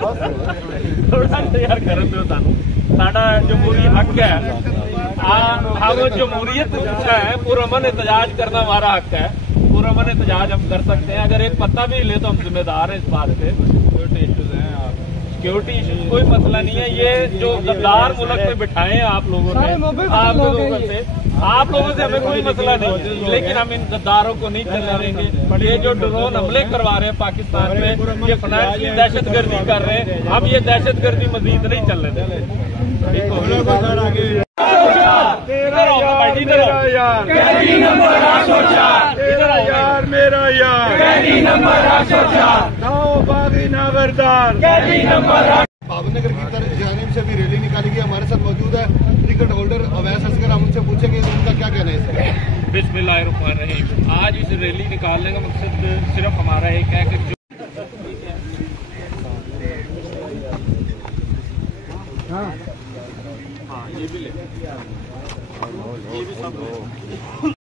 थोड़ा यार करन दो सानू साडा जमहूरी हक है हम जमहूरियत है पुरअमन एहतजाज करना हमारा हक है पुरअमन एहतजाज हम कर सकते हैं अगर एक पत्ता भी ले तो हम जिम्मेदार हैं इस बात पे सिक्योरिटी इशू कोई मसला नहीं है ये जो गद्दार मुल्क पे बिठाए हैं आप लोगों ने आप लोगों से हमें कोई मसला नहीं लेकिन हम इन गद्दारों को नहीं चलने देंगे ये जो ड्रोन हमले करवा रहे हैं पाकिस्तान में ये फाइनेंशियल दहशतगर्दी कर रहे हैं हम ये दहशतगर्दी मजीद नहीं चलने देंगे मेरा यार नावरदार भावनगर की तरफ जानिब से भी रैली निकाली गई हमारे साथ मौजूद है टिकट होल्डर अवैस असगर हम उनसे पूछेंगे उनका क्या कहना है इसमें। बिस्मिल्लाहिर्रहमानिर्रहीम आज इस रैली निकालने का मकसद सिर्फ हमारा एक है कि हाँ ये भी ले ये भी सब